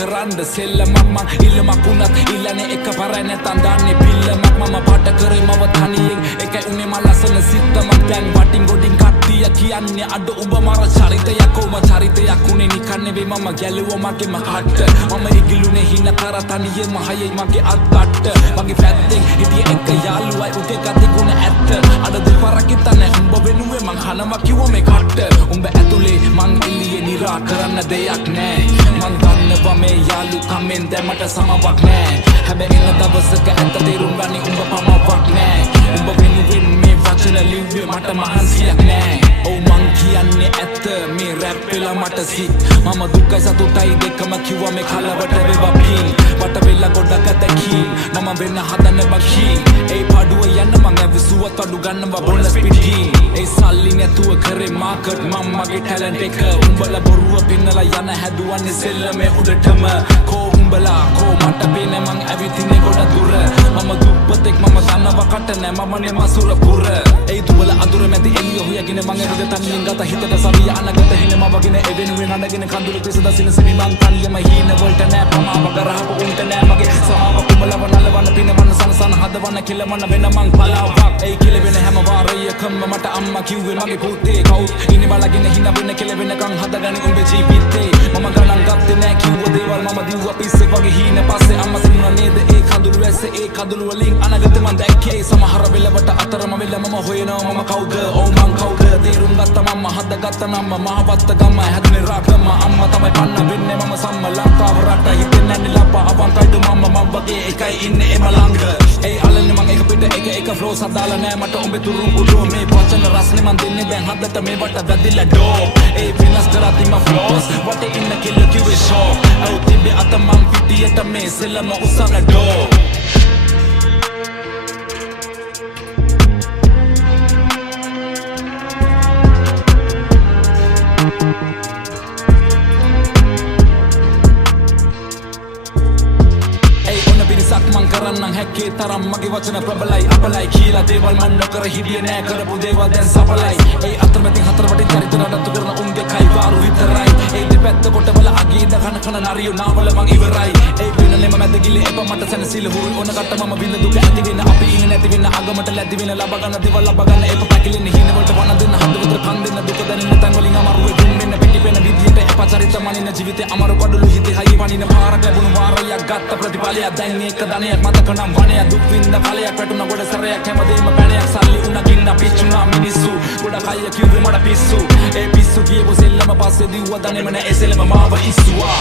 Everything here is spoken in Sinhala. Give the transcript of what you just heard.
කරන්න සෙල්ලමක් මං ඉල්ලමක් වුණත් ඉල්ලන්නේ එක පරයි නැතන් දන්නේ පිල්ලමක් මම පාට කරේ මව තනියෙන් එකයි උනේ මල් ලස්සන සිත්තමක් දැන් වටින් ගොඩින් කට්ටිය කියන්නේ අඩ උඹ මර චරිතයක් ඔවම චරිතයක් උනේ නිකන් නෙවෙයි මම ගැලුවා මගේම හට්ට මම ඉගිලුනේ හින කර තනියෙම හයයි මගේ අත්කට මගේ පැත්තෙන් හිටිය එක යාළුවයි උගේ ගති ගුණ ඇත්ත අඩ දෙපාරක් හිතන්නේ උඹ වෙනුවේ මං හනවා කිව්ව මේ කට්ට උඹ ඇතුලේ මං එළියේ නිරා කරන්න දෙයක් නෑ මං දන්නවා මේ යාළුකමෙන් දැමට සමවක් නෑ හැබැයි එන දවසක ඇත්ත තේරුම් ගනි උඹ පමවක් නෑ උඹ වෙනුවෙන් මේ වචන ලිව්වේ මට මහන්සියක් නෑ ඔව් මං කියන්නේ ඇත්ත මේ රැප් වෙලා මට සිත් මම දුකයි සතුටයි දෙකම කිව්වා මේ කලවට වේවා පින් වට වෙලා ගොඩක් දැකී මම වෙන්න හදන්න බකී ඒ පාඩුව යන්න මං ඇවිසුවත් අඩු ගන්නවා බොනස් පිටින් ඒ සල්ලි නැතුව කරේ මාකට් මම මගේ ටැලන්ට් එක උඹලා බොරුව පින්නලා යන හැදුවන්නේ සෙල්ලමේ උඩටම කෝ උඹලා කෝ මට පේන්නේ මං ඇවිතිනේ ගොඩ දුර මම දුප්පතෙක් මම දන්නවා කට නෑ මම නේ මසුර පුර ඒ දුවල අඳුර මැදි එළිය හොයගෙන මං එරුද තනියෙන් ගත හිතට සවිය අනගත හිනම වගෙන එවෙනුවෙන් අඳගෙන කඳුළු පිස දසින සිනි මං තනියම හීන වලට නෑ ප්‍රමාව කරහපු උන්ට නෑ මගේ සමාව කුඹලව නලවන පිනවන සනසන හදවන කිලමන වෙන මං පලාවක් ඒ කිලවෙන හැම වාරයකම මට අම්මා කිව්වේ මගේ පුතේ කවුත් ඉන්නේ බලගෙන හින වෙන කෙලවෙනකන් හදගනි උඹේ ජීවිතේ මම ගණන් ගත්තේ නෑ කිව්ව දේවල් මම දිව්වා පිස්සෙක් වගේ හීන පස්සේ අම්මා සින්නුවා නේද ඒ කඳුළු ඇස්සේ ඒ කඳුළු වලින් අනගත මං දැක්කේ සමහර වෙලවට අතරම වෙල මම හොයනවා මම කවුද ඔව් මං කවුද තේරුම් ගත්තා මම හදගත්ත නම මහවත්ත ගම හැදුනේ රාගම අම්මා තමයි පන්න වෙන්නේ මම සම්ම ලංකාව රට හිතෙන්නේ නැන්නේ ලපා අවන්තයිද මම වගේ එකයි ඉන්නේ එම ළඟ ඒ අලන්නේ මං එක පිට එක ෆ්ලෝ සදාලා නෑ මට උඹේ තුරුම් පුඩෝ මේ වචන රස්නේ මං දෙන්නේ දැන් හදට මේ වට වැදිලා ඩෝ ඒ වෙනස් කරාති මා ෆ්ලෝස් වටේ ඉන්න කිල්ල කිව්වේ ෂෝ ඔව් තිබේ අත මං පිටියට මේ සෙල්ලම උසන ඩෝ මං කරන්නම් හැක්කේ තරම් මගේ වචන ප්‍රබලයි අපලයි කියලා දේවල් මන් නොකර හිටියේ නෑ කරපු දේවල් දැන් සඵලයි ඒ අතරමැදින් හතරවටින් චරිත නඩත්තු කරන උන්ගේ කයි වාරු විතරයි ඒ දෙපැත්ත කොටවල අගීද කන නරියෝ නාවල මං ඉවරයි ඒ වෙනලෙම මැද ගිලේ එප මට සැනසීල හුරු ඕන කට මම බින්ද දුක ඇති වෙන අපි ඉන්නේ නැති වෙන අගමට ලැබි වෙන ලබ ගන්න දේවල් ලබ ගන්න එප පැකිලෙන්නේ හින වලට වන දෙන්න හදවතට කන් දෙන්න දුක දැනෙන තැන් වලින් අමාරුවේ දුම් වෙන්න පිටි වෙන විදියට එප චරිත මනින ජීවිතේ අමාරු කඩළු හිතේ හයි වනින පාරක් ලැබුණු වාරයක් ගත්ත ප්‍රතිඵලයක් දැන් මේක ධනයක් මතක නම් වණයක් දුක් විඳ කාලයක් වැටුණ ගොඩ සැරයක් හැමදේම පැණයක් සල්ලි උණ ගින්න පිච්චුණා මිනිස්සු ගොඩ කය කිව්වේ මට පිස්සු ඒ පිස්සු කියපු සෙල්ලම පස්සේ දිව්වා දන්නේම නෑ ඒ සෙල්ලම මාව ඉස්සුවා